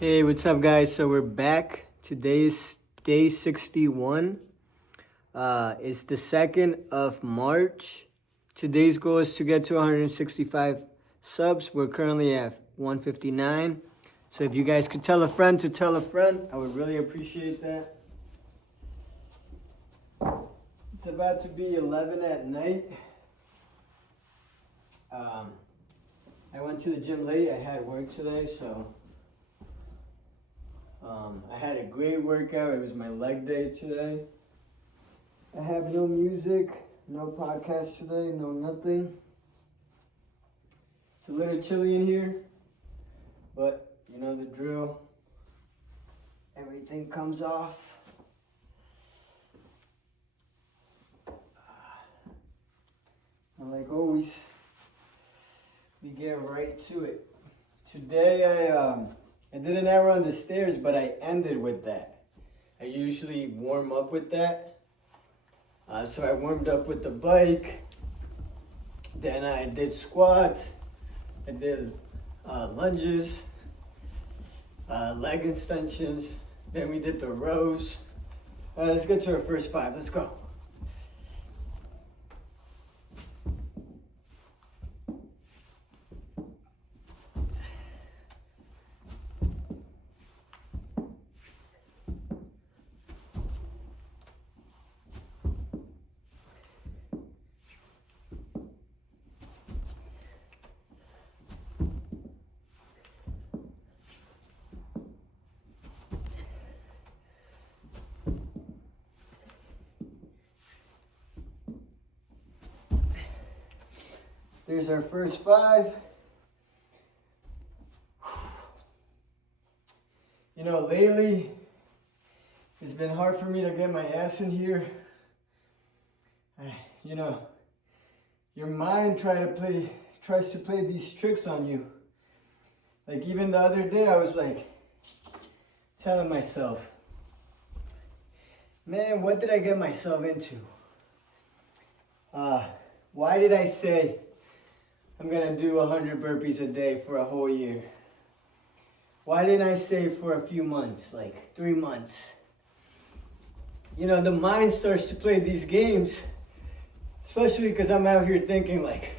Hey, what's up, guys? So we're back. Today is day 61. It's the 2nd of March. Today's goal is to get to 165 subs. We're currently at 159. So if you guys could tell a friend to tell a friend, I would really appreciate that. It's about to be 11 at night. I went to the gym late. I had work today, so I had a great workout. It was my leg day today. I have no music, no podcast today, no nothing. It's a little chilly in here, but you know the drill. Everything comes off. And like always, we get right to it. Today I did an hour on the stairs, but I ended with that. I usually warm up with that. So I warmed up with the bike. Then I did squats. I did lunges, leg extensions. Then we did the rows. All right, let's get to our first 5. Let's go. There's our first 5. You know, lately, it's been hard for me to get my ass in here. You know, your mind tries to play these tricks on you. Like even the other day, I was like, telling myself, man, what did I get myself into? Why did I say I'm gonna do 100 burpees a day for a whole year? Why didn't I say for a few months, like 3 months? You know, the mind starts to play these games, especially because I'm out here thinking like,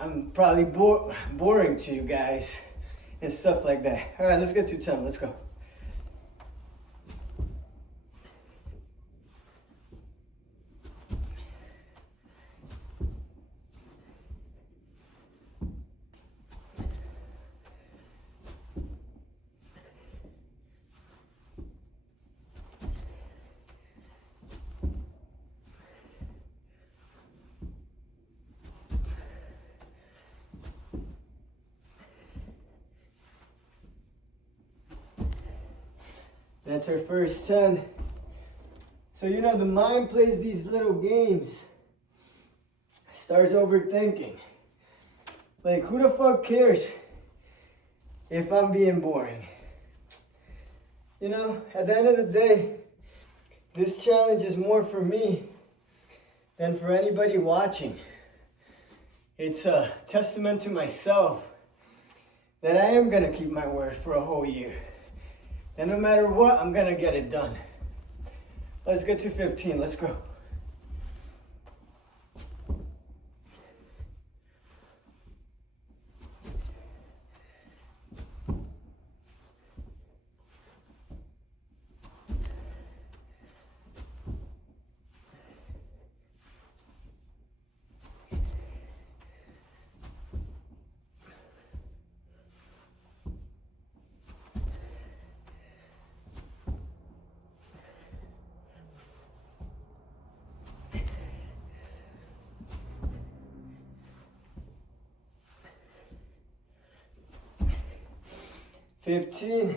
I'm probably boring to you guys and stuff like that. All right, let's get to 10, let's go. That's our first 10. So, you know, the mind plays these little games. Starts overthinking. Like, who the fuck cares if I'm being boring? You know, at the end of the day, this challenge is more for me than for anybody watching. It's a testament to myself that I am gonna keep my word for a whole year. And no matter what, I'm gonna get it done. Let's get to 15, let's go. $15.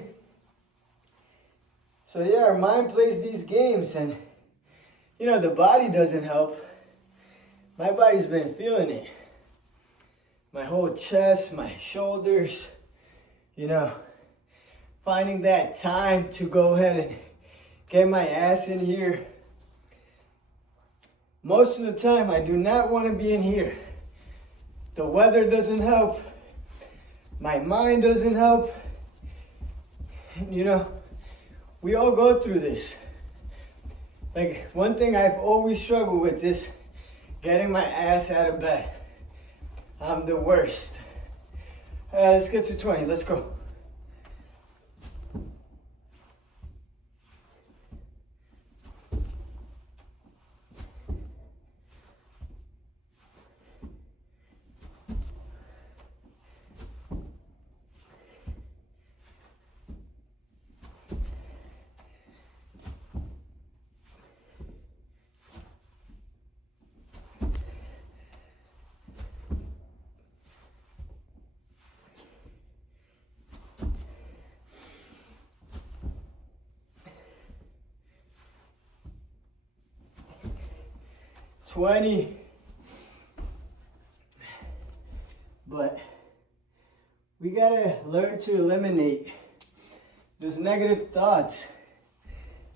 So yeah, our mind plays these games, and you know, the body doesn't help. My body's been feeling it. My whole chest, my shoulders, you know, finding that time to go ahead and get my ass in here. Most of the time, I do not want to be in here. The weather doesn't help. My mind doesn't help. You know, we all go through this. Like, one thing I've always struggled with is getting my ass out of bed. I'm the worst. Let's get to 20, let's go. $20. But we gotta learn to eliminate those negative thoughts.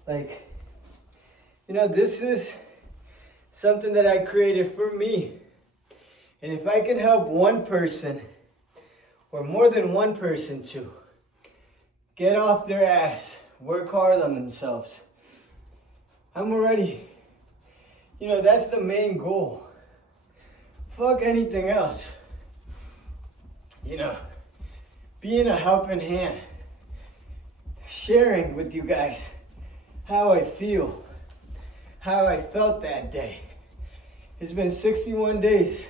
Like, you know, this is something that I created for me. And if I can help one person, or more than one person to get off their ass, work hard on themselves, I'm already, you know, that's the main goal. Fuck anything else. You know, being a helping hand, sharing with you guys how I feel, how I felt that day. It's been 61 days.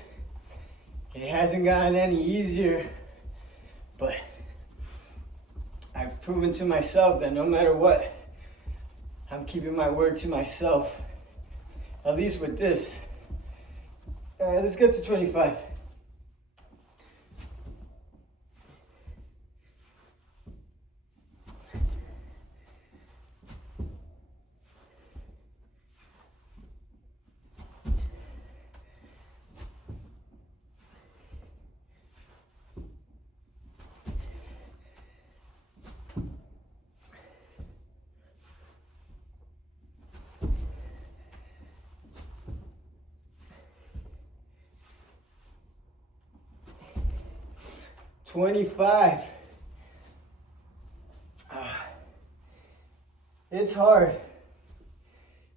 It hasn't gotten any easier, but I've proven to myself that no matter what, I'm keeping my word to myself, at least with this. All right, let's get to 25. $25. It's hard.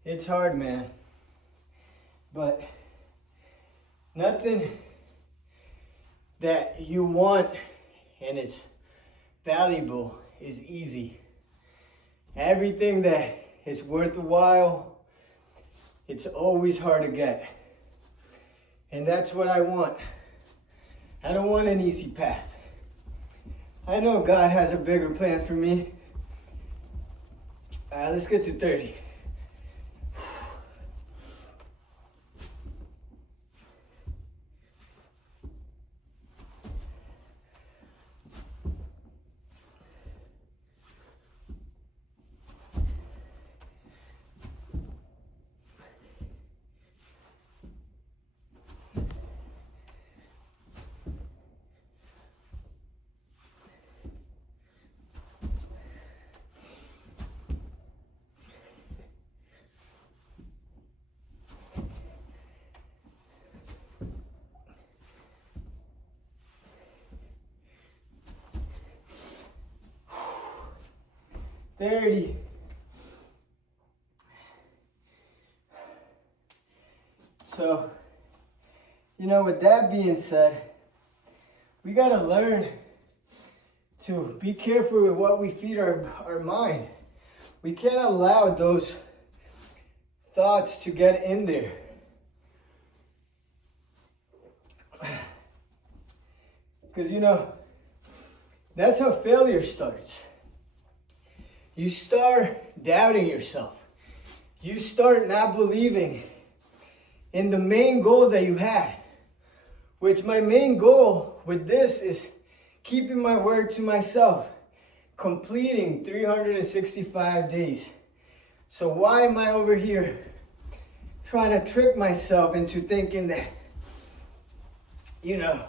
It's hard, man. But nothing that you want and is valuable is easy. Everything that is worth a while, it's always hard to get. And that's what I want. I don't want an easy path. I know God has a bigger plan for me. Let's get to 30. $30. So, you know, with that being said, we gotta learn to be careful with what we feed our mind. We can't allow those thoughts to get in there. Because, you know, that's how failure starts. You start doubting yourself. You start not believing in the main goal that you had. Which my main goal with this is keeping my word to myself. Completing 365 days. So why am I over here trying to trick myself into thinking that, you know,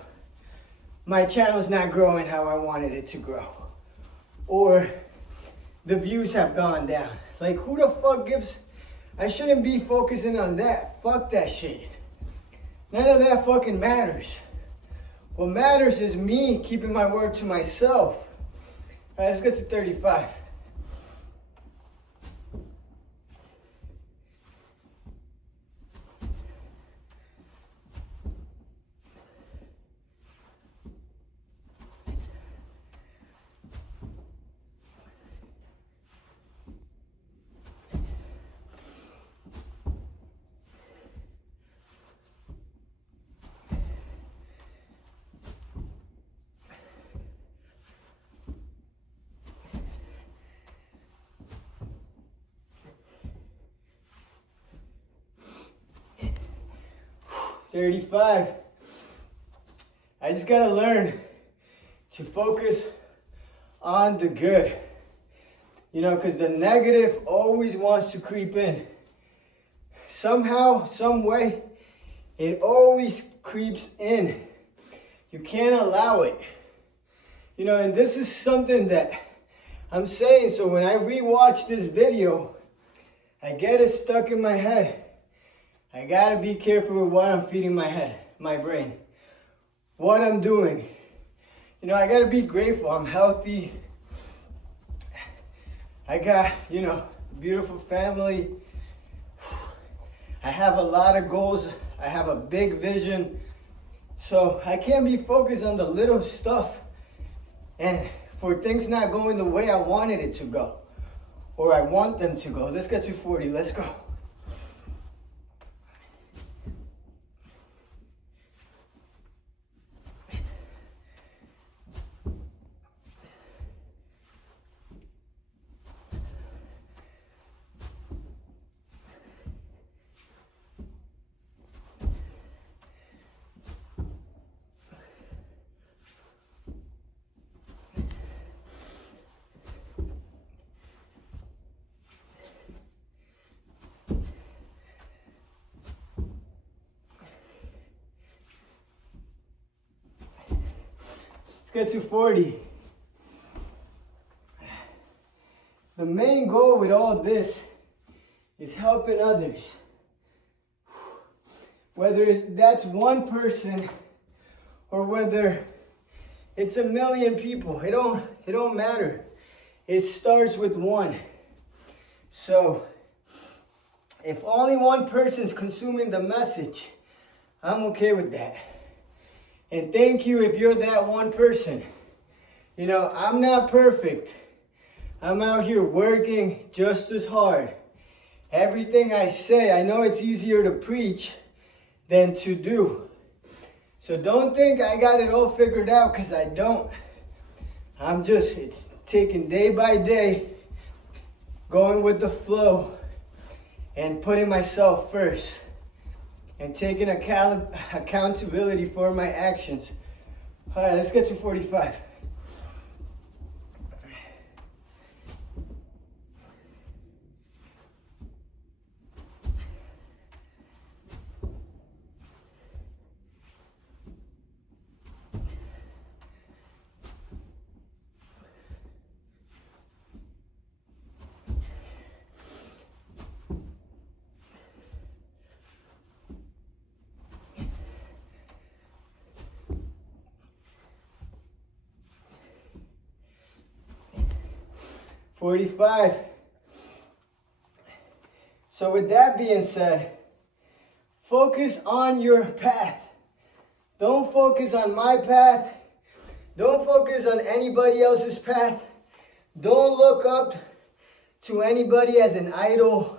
my channel's not growing how I wanted it to grow? Or the views have gone down. Like, who the fuck gives? I shouldn't be focusing on that. Fuck that shit. None of that fucking matters. What matters is me keeping my word to myself. All right, let's get to 35. $35. I just gotta learn to focus on the good. You know, because the negative always wants to creep in. Somehow, some way, it always creeps in. You can't allow it. You know, and this is something that I'm saying, so when I rewatch this video, I get it stuck in my head. I gotta be careful with what I'm feeding my head, my brain, what I'm doing. You know, I gotta be grateful. I'm healthy. I got, you know, beautiful family. I have a lot of goals. I have a big vision. So I can't be focused on the little stuff and for things not going the way I wanted it to go or I want them to go. Let's get to 40. Let's go. Let's get to 40. The main goal with all this is helping others. Whether that's one person or whether it's a million people, it don't matter. It starts with one. So if only one person's consuming the message, I'm okay with that. And thank you if you're that one person. You know, I'm not perfect. I'm out here working just as hard. Everything I say, I know it's easier to preach than to do. So don't think I got it all figured out, because I don't. It's taking day by day, going with the flow and putting myself first. And taking accountability for my actions. All right, let's get to 45. $45. So with that being said, focus on your path. Don't focus on my path. Don't focus on anybody else's path. Don't look up to anybody as an idol.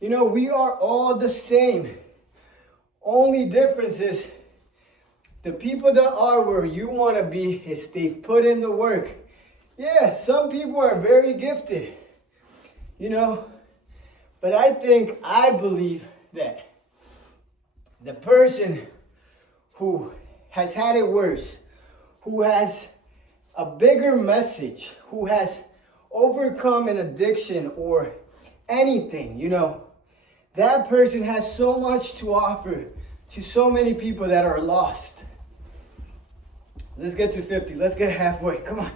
You know, we are all the same. Only difference is the people that are where you want to be is they've put in the work. Yeah, some people are very gifted, you know, but I believe that the person who has had it worse, who has a bigger message, who has overcome an addiction or anything, you know, that person has so much to offer to so many people that are lost. Let's get to 50. Let's get halfway. Come on.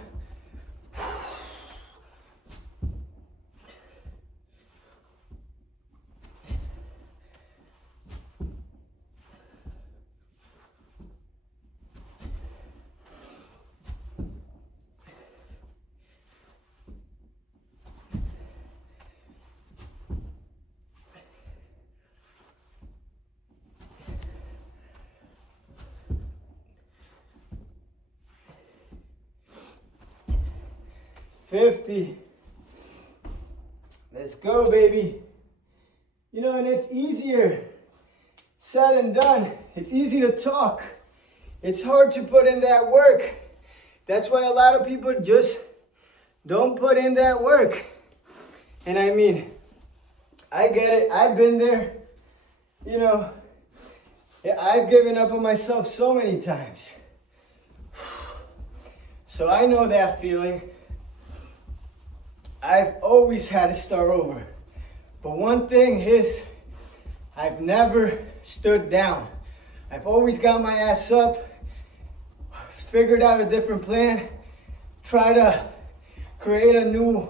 50. Let's go, baby. You know, and it's easier said than done. It's easy to talk. It's hard to put in that work. That's why a lot of people just don't put in that work. And I mean, I get it. I've been there. You know, I've given up on myself so many times. So I know that feeling. I've always had to start over. But one thing is, I've never stood down. I've always got my ass up, figured out a different plan, try to create a new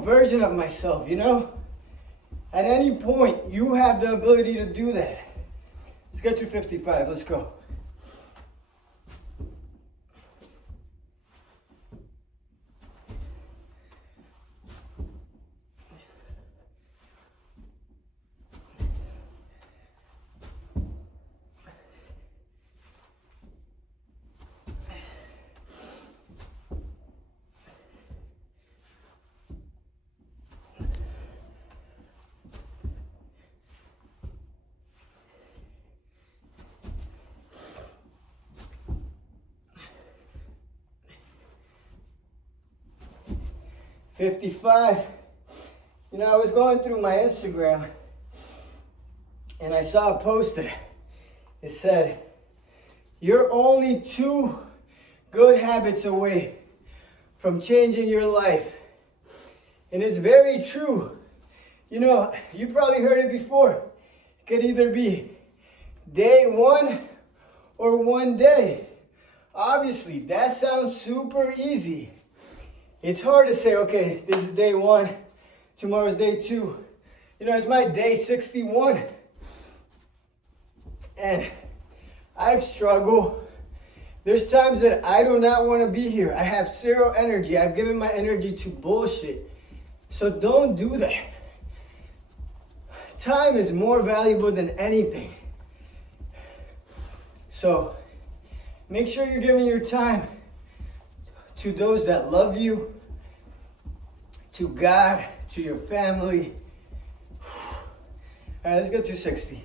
version of myself, you know? At any point, you have the ability to do that. Let's get to 55, let's go. $55. You know, I was going through my Instagram and I saw a poster. It said, "You're only 2 good habits away from changing your life." And it's very true. You know, you probably heard it before. It could either be day 1 or 1 day. Obviously, that sounds super easy. It's hard to say, okay, this is day 1, tomorrow's day 2. You know, it's my day 61. And I've struggled. There's times that I do not want to be here. I have 0 energy. I've given my energy to bullshit. So don't do that. Time is more valuable than anything. So make sure you're giving your time to those that love you, to God, to your family. All right, let's go to 60.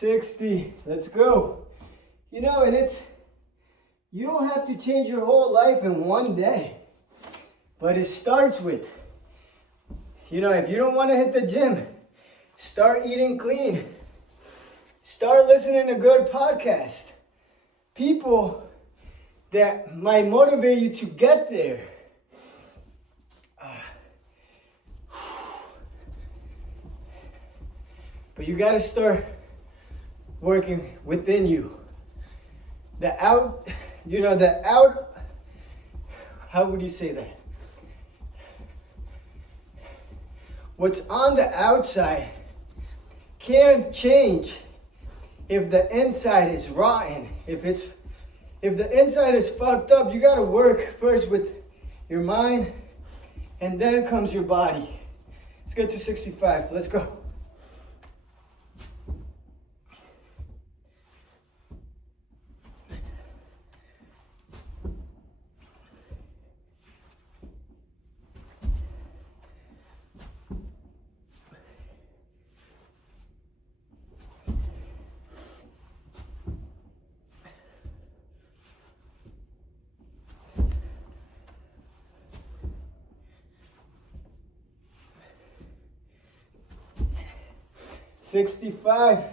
$60. Let's go. You know, and you don't have to change your whole life in 1 day. But it starts with, you know, if you don't want to hit the gym, start eating clean. Start listening to good podcasts. People that might motivate you to get there. But you got to start working within you. How would you say that? What's on the outside can't change if the inside is rotten. If the inside is fucked up, you gotta work first with your mind and then comes your body. Let's get to 65, let's go. $65.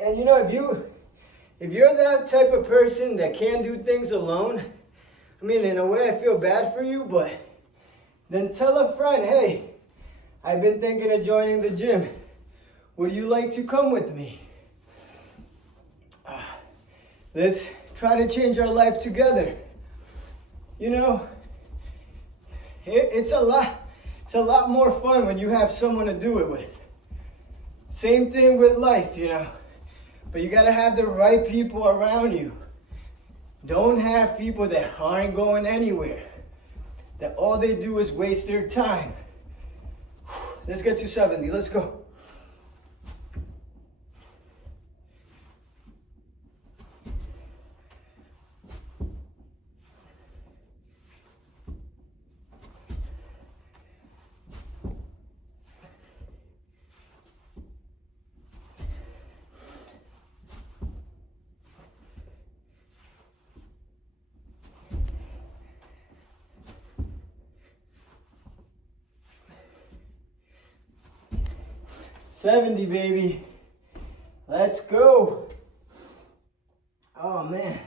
And you know, if you're that type of person that can't do things alone, I mean, in a way I feel bad for you, but then tell a friend, hey, I've been thinking of joining the gym. Would you like to come with me? Let's try to change our life together. you know, it's a lot more fun when you have someone to do it with. Same thing with life, you know. But you gotta have the right people around you. Don't have people that aren't going anywhere, that all they do is waste their time. Let's get to 70, let's go. $70, baby. Let's go. Oh man.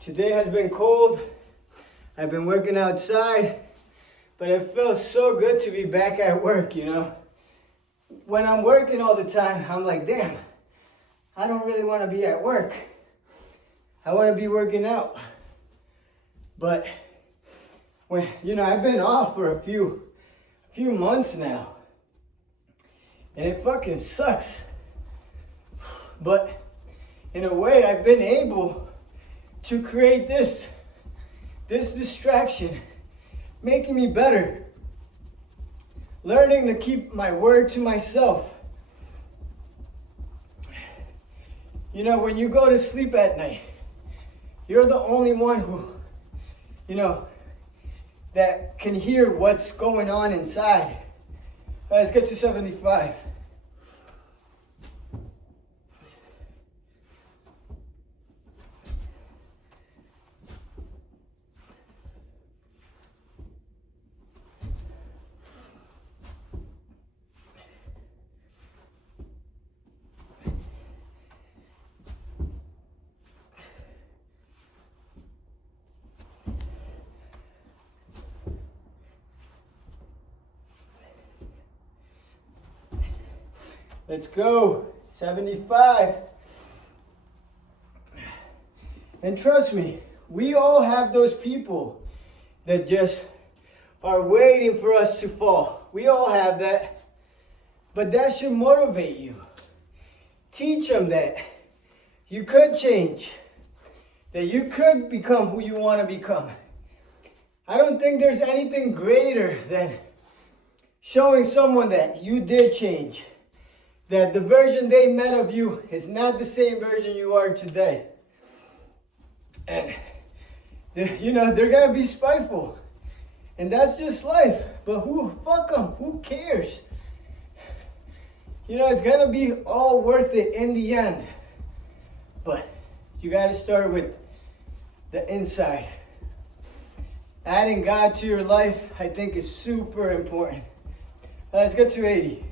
Today has been cold. I've been working outside, but it feels so good to be back at work, you know. When I'm working all the time, I'm like, damn, I don't really want to be at work. I want to be working out. But when, you know, I've been off for a few months now, and it fucking sucks. But in a way, I've been able to create this distraction, making me better, learning to keep my word to myself. You know, when you go to sleep at night, you're the only one who, you know, that can hear what's going on inside. All right, let's get to 75. Let's go, 75. And trust me, we all have those people that just are waiting for us to fall. We all have that. But that should motivate you. Teach them that you could change, that you could become who you want to become. I don't think there's anything greater than showing someone that you did change, that the version they met of you is not the same version you are today. And, you know, they're going to be spiteful. And that's just life. But fuck them, who cares? You know, it's going to be all worth it in the end. But you got to start with the inside. Adding God to your life, I think, is super important. Let's get to 80.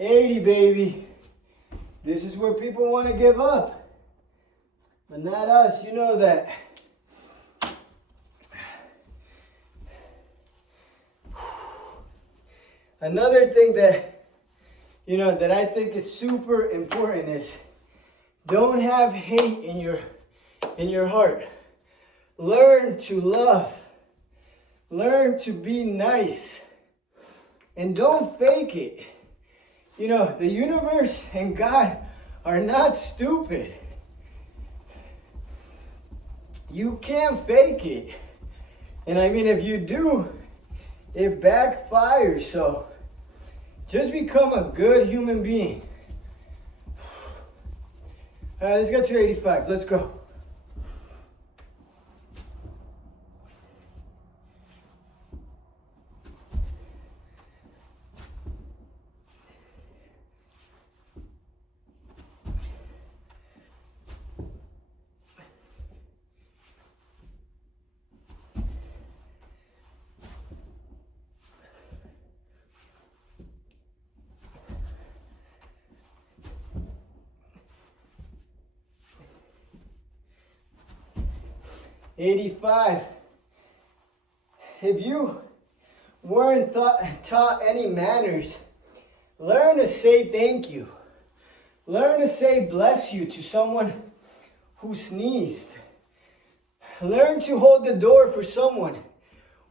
$80, baby. This is where people want to give up, but not us. You know that. Another thing that, you know, that I think is super important is don't have hate in your heart. Learn to love. Learn to be nice. And don't fake it. You know, the universe and God are not stupid. You can't fake it. And I mean, if you do, it backfires. So just become a good human being. All right, let's get to 85. Let's go. 85. If you weren't taught any manners, learn to say thank you. Learn to say bless you to someone who sneezed. Learn to hold the door for someone,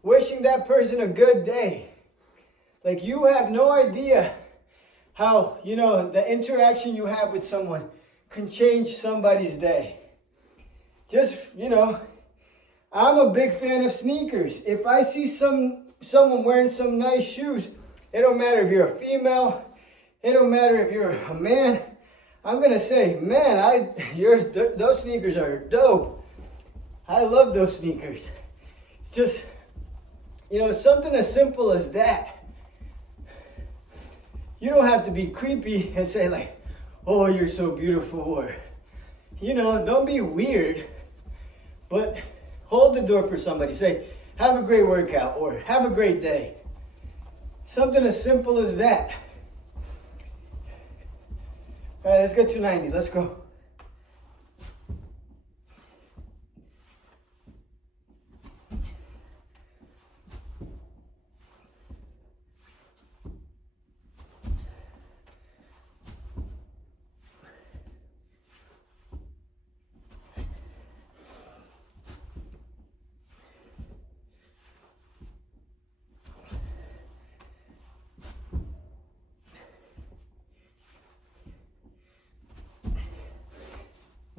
wishing that person a good day. Like, you have no idea how, the interaction you have with someone can change somebody's day. Just, I'm a big fan of sneakers. If I see someone wearing some nice shoes, it don't matter if you're a female, it don't matter if you're a man, I'm gonna say, man, those sneakers are dope. I love those sneakers. It's just, something as simple as that. You don't have to be creepy and say like, oh, you're so beautiful, or, don't be weird, but hold the door for somebody. Say, have a great workout, or have a great day. Something as simple as that. All right, let's get to 90. Let's go.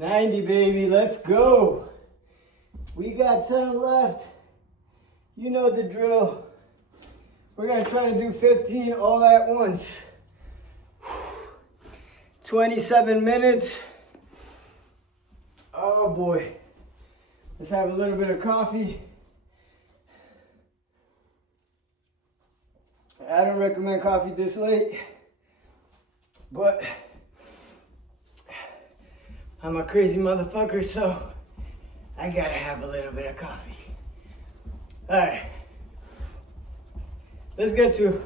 $90, baby, let's go. We got 10 left. You know the drill. We're gonna try to do 15 all at once. 27 minutes. Oh boy. Let's have a little bit of coffee. I don't recommend coffee this late, but I'm a crazy motherfucker, so I gotta have a little bit of coffee. All right, let's get to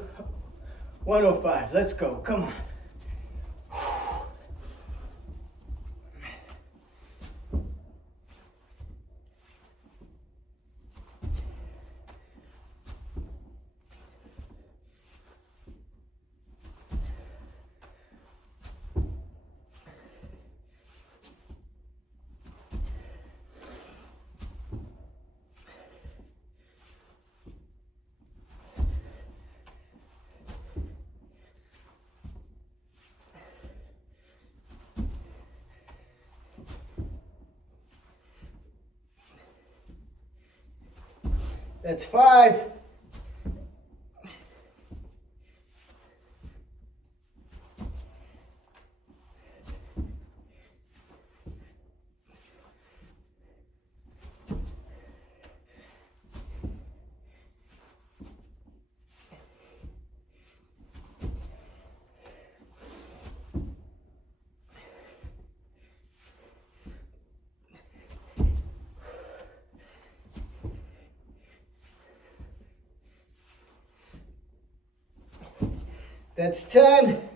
105. Let's go, come on. That's 5. That's 10.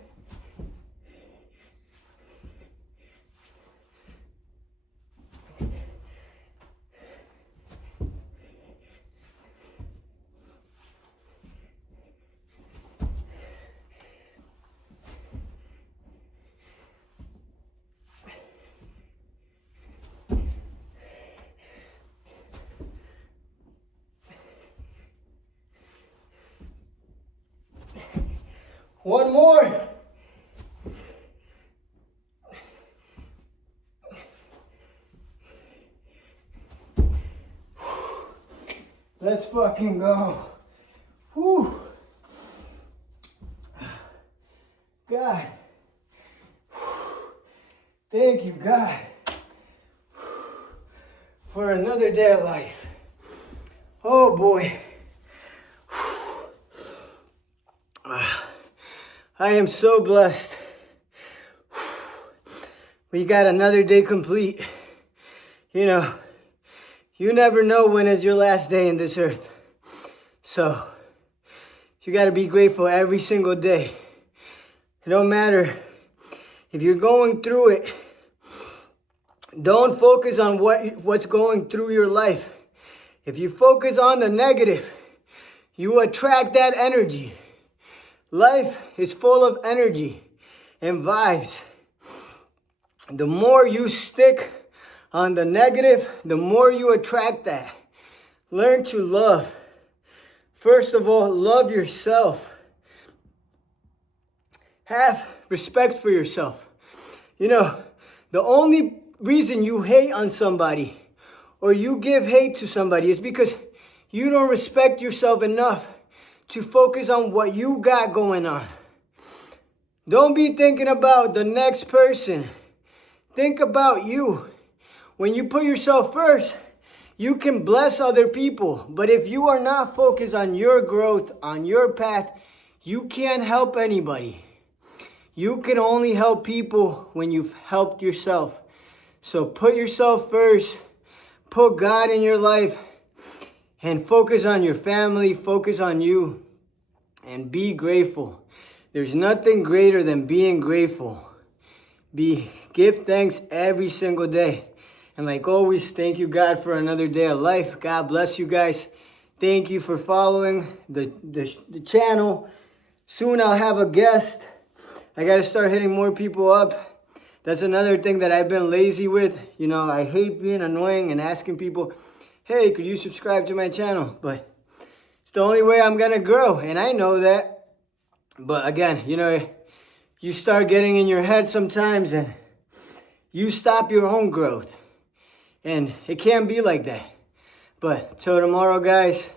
One more. Let's fucking go. Whew. God. Thank you, God, for another day of life. Oh boy. I am so blessed. We got another day complete. You never know when is your last day in this earth. So, you gotta be grateful every single day. It don't matter if you're going through it. Don't focus on what's going through your life. If you focus on the negative, you attract that energy. Life is full of energy and vibes. The more you stick on the negative, the more you attract that. Learn to love. First of all, love yourself. Have respect for yourself. You know, the only reason you hate on somebody or you give hate to somebody is because you don't respect yourself enough to focus on what you got going on. Don't be thinking about the next person. Think about you. When you put yourself first, you can bless other people. But if you are not focused on your growth, on your path, you can't help anybody. You can only help people when you've helped yourself. So put yourself first. Put God in your life. And focus on your family. Focus on you. And be grateful. There's nothing greater than being grateful. Give thanks every single day. And like always, thank you, God, for another day of life. God bless you guys. Thank you for following the channel. Soon I'll have a guest. I got to start hitting more people up. That's another thing that I've been lazy with. You know, I hate being annoying and asking people, hey, could you subscribe to my channel? But it's the only way I'm going to grow. And I know that. But again, you know, you start getting in your head sometimes and you stop your own growth. And it can't be like that. But till tomorrow, guys,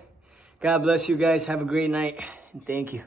God bless you guys. Have a great night. And thank you.